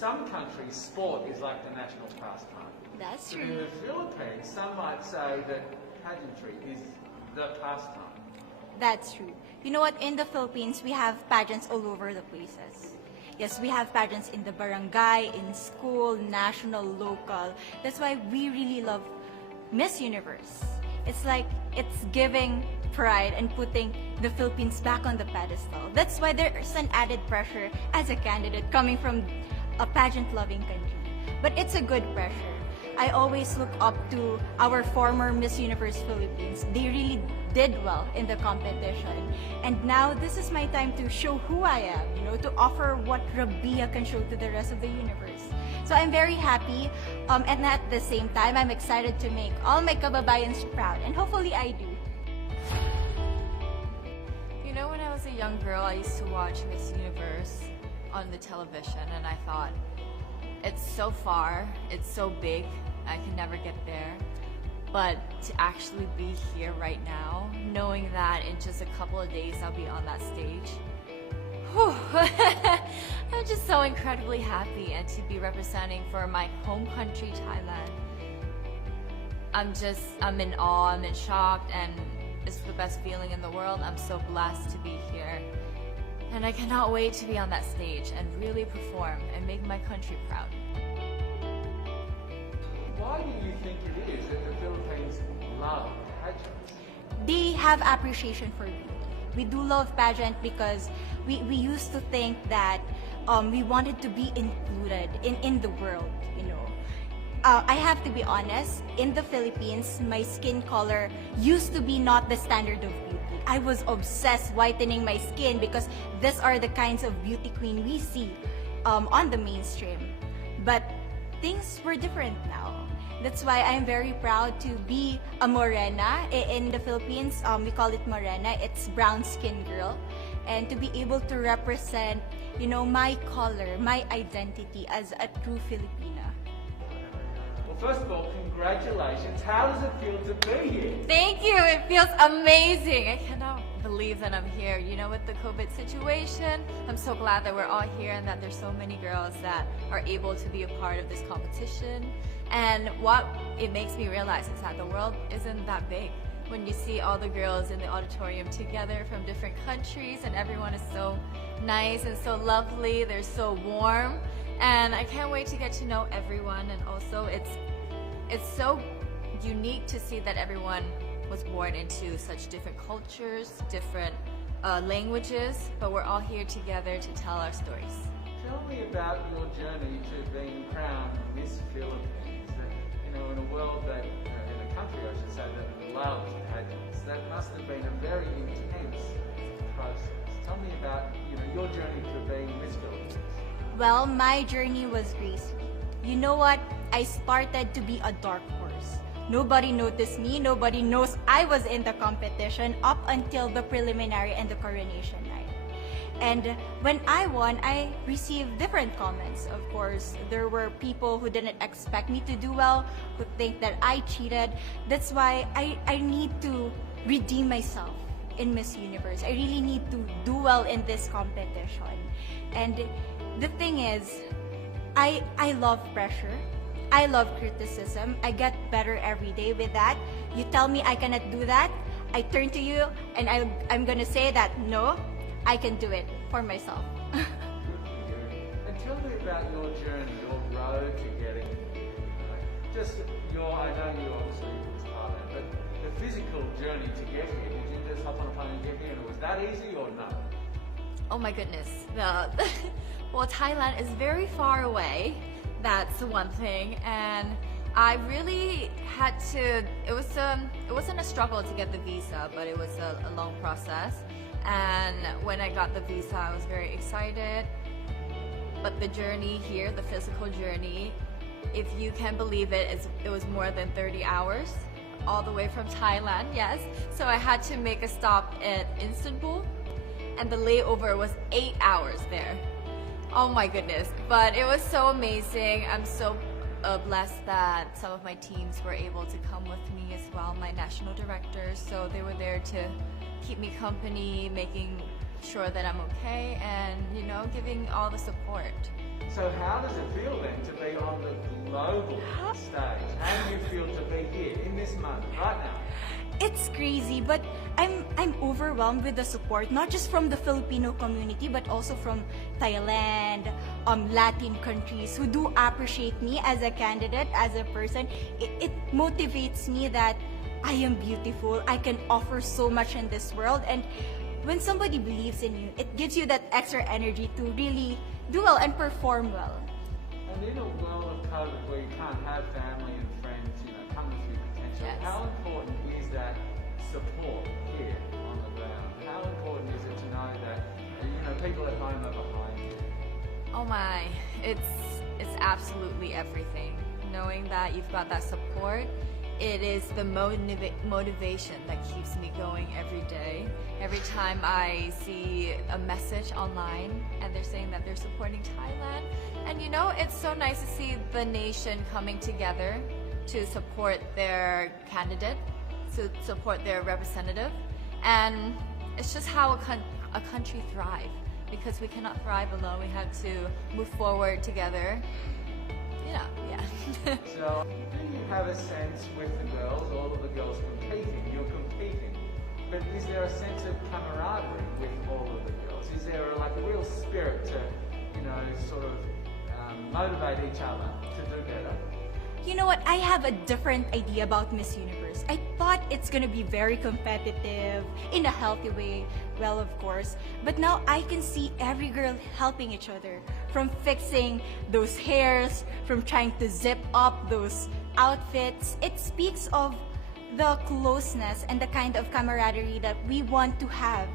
some countries, sport is like the national pastime. That's In true. the Philippines, some might say that pageantry is the pastime. That's true. You know what? In the Philippines, we have pageants all over the places. Yes, we have pageants in the barangay, in school, national, local. That's why we really love Miss Universe. It's like it's giving pride and putting the Philippines back on the pedestal. That's why there's an added pressure as a candidate coming from a pageant-loving country. But it's a good pressure. I always look up to our former Miss Universe Philippines. They really did well in the competition. And now this is my time to show who I am, to offer what Rabiya can show to the rest of the universe. So I'm very happy, and at the same time, I'm excited to make all my kababayans proud, and hopefully I do. When I was a young girl, I used to watch Miss Universe on the television, and I thought, it's so far, it's so big, I can never get there. But to actually be here right now, knowing that in just a couple of days I'll be on that stage, whew, I'm just so incredibly happy, and to be representing for my home country, Thailand. I'm in awe, I'm in shock, and it's the best feeling in the world. I'm so blessed to be here. And I cannot wait to be on that stage and really perform and make my country proud. Why do you think it is that the Philippines love pageants? They have appreciation for beauty. We do love pageant because we used to think that we wanted to be included in the world, I have to be honest, in the Philippines, my skin color used to be not the standard of beauty. I was obsessed whitening my skin because these are the kinds of beauty queen we see on the mainstream. But things were different now. That's why I'm very proud to be a morena. In the Philippines, we call it morena. It's brown skin girl. And to be able to represent, my color, my identity as a true Filipina. Well, first of all, congratulations. How does it feel to be here? Thank you. It feels amazing. I cannot believe that I'm here. With the COVID situation, I'm so glad that we're all here and that there's so many girls that are able to be a part of this competition. And what it makes me realize is that the world isn't that big. When you see all the girls in the auditorium together from different countries, and everyone is so nice and so lovely, they're so warm, and I can't wait to get to know everyone. And also it's so unique to see that everyone was born into such different cultures, different languages, but we're all here together to tell our stories. Tell me about your journey to being crowned Miss Philippines. In a world that, in a country I should say, that loves pageants, that must have been a very intense process. Tell me about your journey to being Miss Philippines. Well, my journey was crazy. You know what? I started to be a dark horse. Nobody noticed me. Nobody knows I was in the competition up until the preliminary and the coronation night. And when I won, I received different comments. Of course, there were people who didn't expect me to do well, who think that I cheated. That's why I need to redeem myself in Miss Universe. I really need to do well in this competition. And the thing is, I love pressure. I love criticism. I get better every day with that. You tell me I cannot do that, I turn to you and I'm gonna say that no, I can do it for myself. Good for you. And tell me about your journey, your road to getting I know you obviously was Thailand, but the physical journey to get here, did you just hop on a plane and get here, and was that easy or no? Oh my goodness. Well, Thailand is very far away. That's one thing. And I really had to, it wasn't a struggle to get the visa, but it was a long process. And when I got the visa, I was very excited. But the journey here, the physical journey, if you can believe it, it was more than 30 hours all the way from Thailand, yes. So I had to make a stop at Istanbul, and the layover was 8 hours there. Oh my goodness, but it was so amazing. I'm so blessed that some of my teams were able to come with me as well, my national directors. So they were there to keep me company, making sure that I'm okay and, you know, giving all the support. So how does it feel then to be on the global stage? How do you feel to be here in this moment, right now? It's crazy, but I'm overwhelmed with the support, not just from the Filipino community, but also from Thailand, Latin countries who do appreciate me as a candidate, as a person. It motivates me that I am beautiful, I can offer so much in this world, and when somebody believes in you, it gives you that extra energy to really do well and perform well. And in a world of COVID where you can't have family and friends, you know, come with your potential, Yes. how important is that support here on the ground? How important is it to know that, you know, people at home are behind you? Oh my, it's absolutely everything. Knowing that you've got that support, it is the motivation that keeps me going every day. Every time I see a message online and they're saying that they're supporting Thailand, and you know, it's so nice to see the nation coming together to support their candidate, to support their representative, and it's just how a country thrives. Because we cannot thrive alone, we have to move forward together. You know, yeah. So, do you have a sense with the girls, all of the girls competing, you're competing, but is there a sense of camaraderie with all of the girls? Is there like a real spirit to, you know, sort of motivate each other to do better? You know what? I have a different idea about Miss Universe. I thought it's gonna be very competitive, in a healthy way, well, of course. But now I can see every girl helping each other. From fixing those hairs, from trying to zip up those outfits. It speaks of the closeness and the kind of camaraderie that we want to have.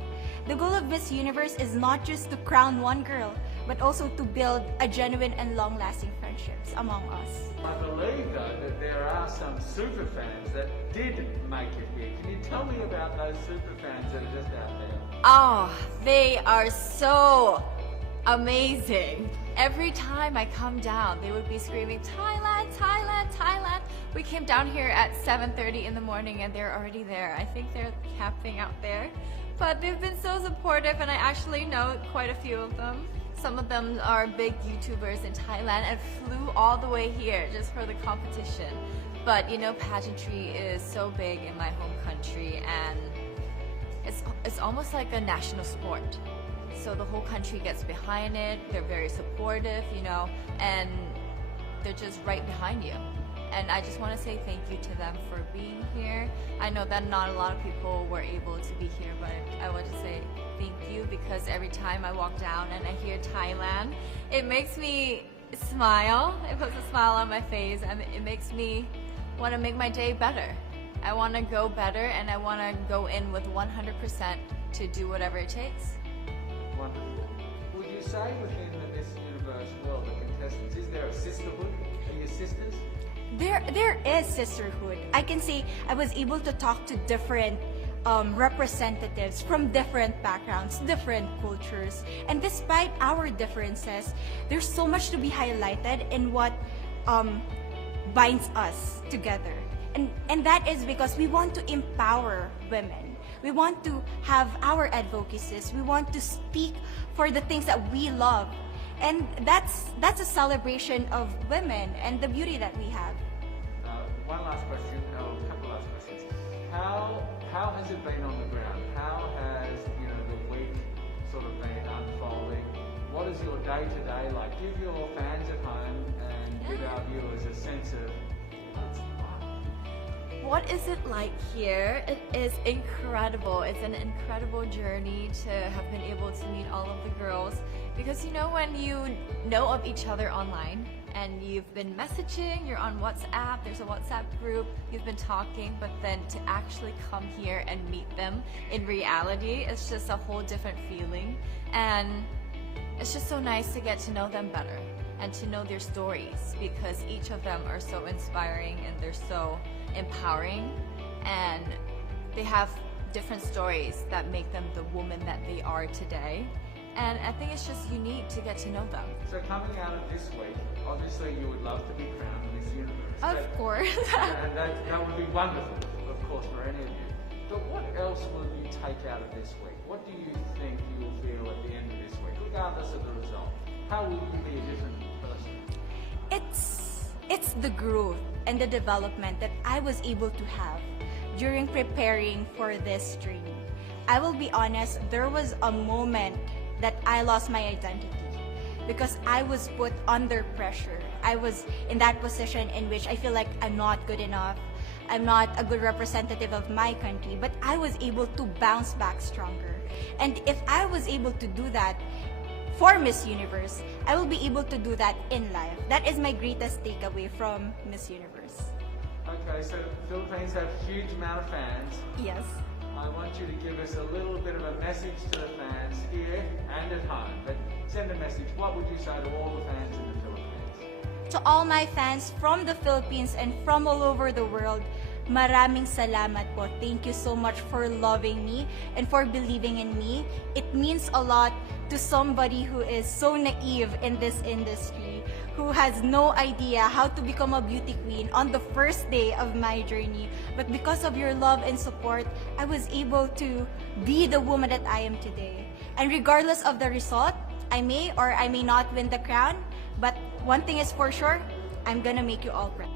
The goal of Miss Universe is not just to crown one girl, but also to build a genuine and long-lasting friendships among us. I believe, though, that there are some super fans that did make it here. Can you tell me about those super fans that are just out there? Oh, they are so amazing. Every time I come down, they would be screaming, Thailand, Thailand, Thailand. We came down here at 7:30 in the morning and they're already there. I think they're camping out there. But they've been so supportive and I actually know quite a few of them. Some of them are big YouTubers in Thailand and flew all the way here just for the competition. But you know, pageantry is so big in my home country and it's almost like a national sport. So the whole country gets behind it, they're very supportive, you know, and they're just right behind you. And I just want to say thank you to them for being here. I know that not a lot of people were able to be here, but I want to say thank you because every time I walk down and I hear Thailand, it makes me smile. It puts a smile on my face and it makes me want to make my day better. I want to go better and I want to go in with 100% to do whatever it takes. Wonderful. Would you say within the Miss Universe world, the contestants, is there a sisterhood? Are you sisters? There is sisterhood. I can say I was able to talk to different representatives from different backgrounds, different cultures. And despite our differences, there's so much to be highlighted in what binds us together. And that is because we want to empower women. We want to have our advocacies. We want to speak for the things that we love. And that's a celebration of women and the beauty that we have. One last question, or a couple last questions. How has it been on the ground? How has, you know, the week sort of been unfolding? What is your day-to-day like? Give your fans at home and give our viewers a sense of what's it like. What is it like here? It is incredible. It's an incredible journey to have been able to meet all of the girls. Because you know, when you know of each other online and you've been messaging, you're on WhatsApp, there's a WhatsApp group, you've been talking, but then to actually come here and meet them in reality, it's just a whole different feeling. And it's just so nice to get to know them better and to know their stories because each of them are so inspiring and they're so empowering and they have different stories that make them the woman that they are today. And I think it's just unique to get to know them. So coming out of this week, obviously you would love to be crowned Miss Universe. Of course. And that would be wonderful, of course, for any of you. But what else will you take out of this week? What do you think you'll feel at the end of this week, regardless of the result? How will you be a different person? It's the growth and the development that I was able to have during preparing for this training. I will be honest, there was a moment that I lost my identity because I was put under pressure. I was in that position in which I feel like I'm not good enough. I'm not a good representative of my country, but I was able to bounce back stronger. And if I was able to do that for Miss Universe, I will be able to do that in life. That is my greatest takeaway from Miss Universe. Okay, so the Philippines have a huge amount of fans. Yes. I want you to give us a little bit of a message to the fans here and at home. But send a message. What would you say to all the fans in the Philippines? To all my fans from the Philippines and from all over the world, maraming salamat po. Thank you so much for loving me and for believing in me. It means a lot to somebody who is so naive in this industry, who has no idea how to become a beauty queen on the first day of my journey. But because of your love and support, I was able to be the woman that I am today. And regardless of the result, I may or I may not win the crown, but one thing is for sure, I'm gonna make you all proud.